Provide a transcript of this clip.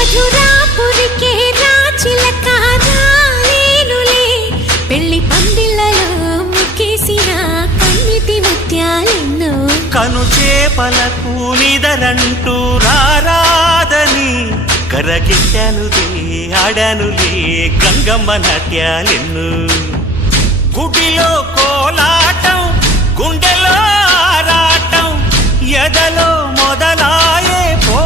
మధురాపురికే రాచిలక రాలేనులే పెళ్లి పందిళ్ళలో ముక్కేసిన కన్నిటి ముత్యాలెన్నో కను చేపలకు నిదరంటూ రారాదని కరగిట్టనులే ఆడనులే గంగమ్మ నాట్యాలెన్ను గుడిలో కోలాటం గుండెలో ఆరాటం ఎదలో మొదలాయే పో